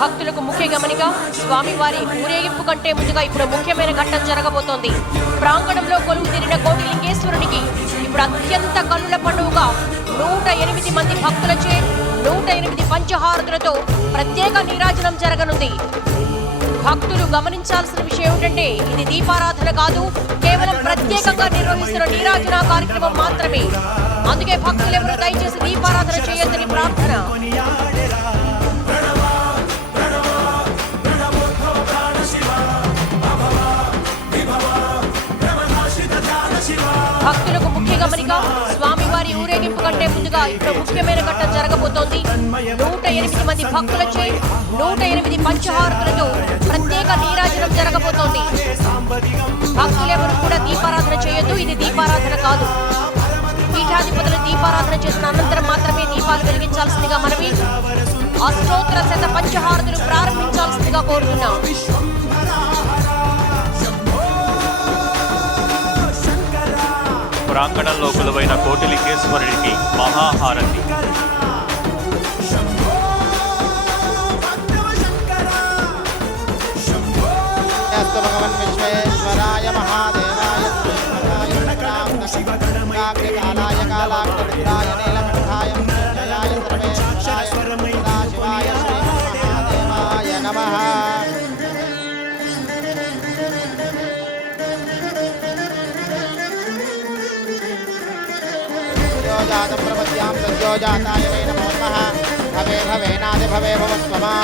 భక్తులకు ముఖ్య గమనిక, స్వామివారి ఊరేగింపు కంటే ముందుగా ఇప్పుడు ముఖ్యమైన ఘట్టం జరగబోతోంది. ప్రాంగణంలో కొలువు తీరిన కోటిలింగేశ్వరునికి ఇప్పుడు అత్యంత కన్నుల పండుగగా 108 మంది భక్తులచే 108 పంచహారతులతో ప్రత్యేక నీరాజనం జరగనుంది. భక్తులు గమనించాల్సిన విషయం ఏమిటంటే, ఇది దీపారాధన కాదు, కేవలం ప్రత్యేకంగా నిర్వహిస్తున్న నీరాజన కార్యక్రమం మాత్రమే. అందుకే భక్తులెవరూ దయచేసి దీపారాధన చేయొద్దని ప్రార్థన. భక్తులకు ముఖ్య గమనిక, స్వామివారి ఊరేగింపు కంటే ముందుగా ఇప్పుడు ముఖ్యమైన ఘట్టం జరగబోతోంది. 108 మంది భక్తులచే 108 పంచహారతులతో ప్రత్యేక నీరాజనం జరగబోతోంది. భక్తులెవరూ కూడా దీపారాధన చేయొద్దు, ఇది దీపారాధన కాదు. పీఠాధిపతులు దీపారాధన చేసిన అనంతరం మాత్రమే దీపాలు వెలిగించాల్సిందిగా మనవి. అష్టోత్తర శత పంచహారతులు ప్రారంభించాల్సిందిగా కోరుతున్నాం. ప్రాంగణంలో కొలువైన కోటిలింగేశ్వరుడికి మహాహారతి. భగవన్ విశ్వేశ్వరాయ మహాదేవాయ కాలాయ కాలాయ నీలకంఠాయ జయాయ సర్వేశ్వరాయ సదాశివాయ శ్రీమహాదేవాయ నమః. ప్రపద్యాం సద్యోజాతాయ వై నమో నమః. భవే భవేనాది భవే భవస్వమా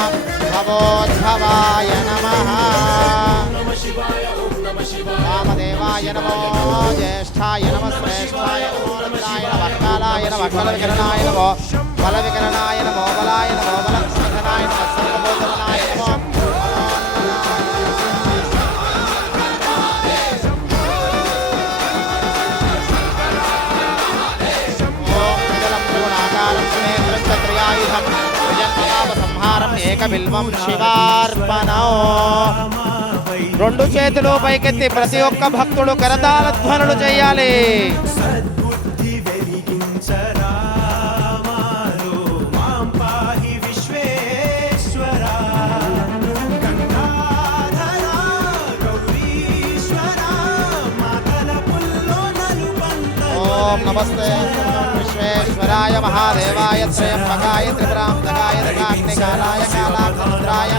భవోద్భవాయ నమః. వామదేవాయ నమో జ్యేష్ఠాయ నమః శ్రేష్ఠాయ నమో రుద్రాయ నమః కాలాయ నమః బలవికరణాయ నమో బలవికరణాయ నమో బలాయ నమో బలక్షణాయ నమః సర్వభూతనాయ నమో. సంహారం ఏకబిల్వం శివార్పణో. రెండు చేతులు పైకెత్తి ప్రతి ఒక్క భక్తుడు కరతాళ ధ్వనులు చేయాలి. ఓం నమస్తే విశ్వేశ్వరాయ మహాదేవాయ త్రయంబకాయ త్రిపురాంతకాయ దకాగ్నికాలాయ కాలాగ్నిరుద్రాయ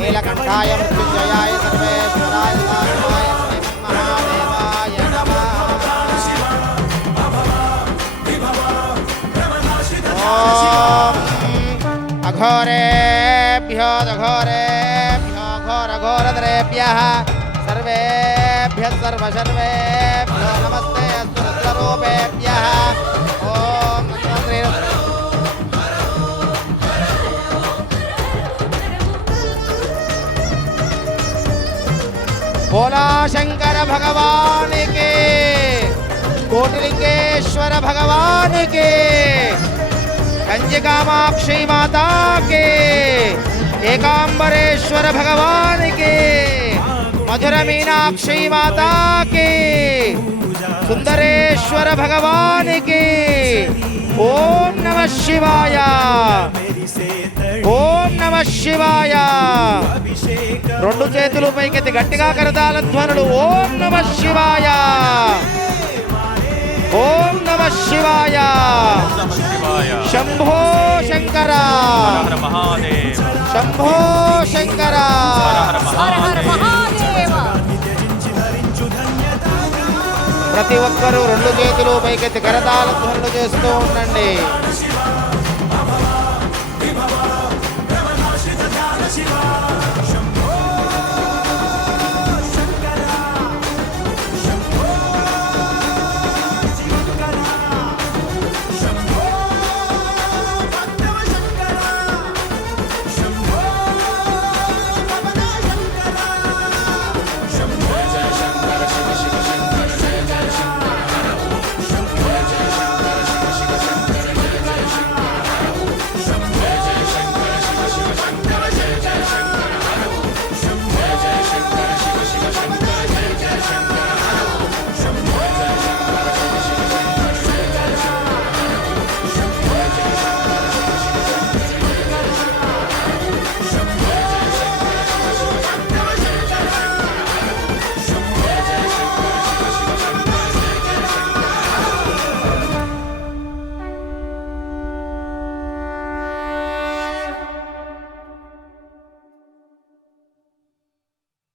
నీలకంఠాయ మృత్యుంజయాయ సర్వేశ్వరాయ సదాశివాయ శ్రీమన్మహాదేవాయ నమః. ఓం అఘోరేభ్యో దఘోరేభ్యో ఘోరఘోరధరేభ్యః సర్వేభ్యః సర్వసర్వేభ్యో నమస్తే అస్తు రూపేభ్యః. ఓం భోలా శంకర భగవానికి, కోటిలింగేశ్వర భగవానికి, కంచికామాక్షి మాతాకి, ఏకాంబరేశ్వర భగవానికి, మధుర మీనాక్షి మాతాకి, సుందరేశ్వర భగవానికి. ఓం నమః శివాయ, ఓం నమః శివాయ. రెండు చేతులు పైకెత్తి గట్టిగా కరతాళ ధ్వనులు. ఓం నమః శివాయ, ఓం నమః శివాయ. శంభో శంకర, శంభో శంకర. ప్రతి ఒక్కరూ రెండు చేతులు పైకెత్తి కరతాళ ధ్వనులు చేస్తూ ఉండండి.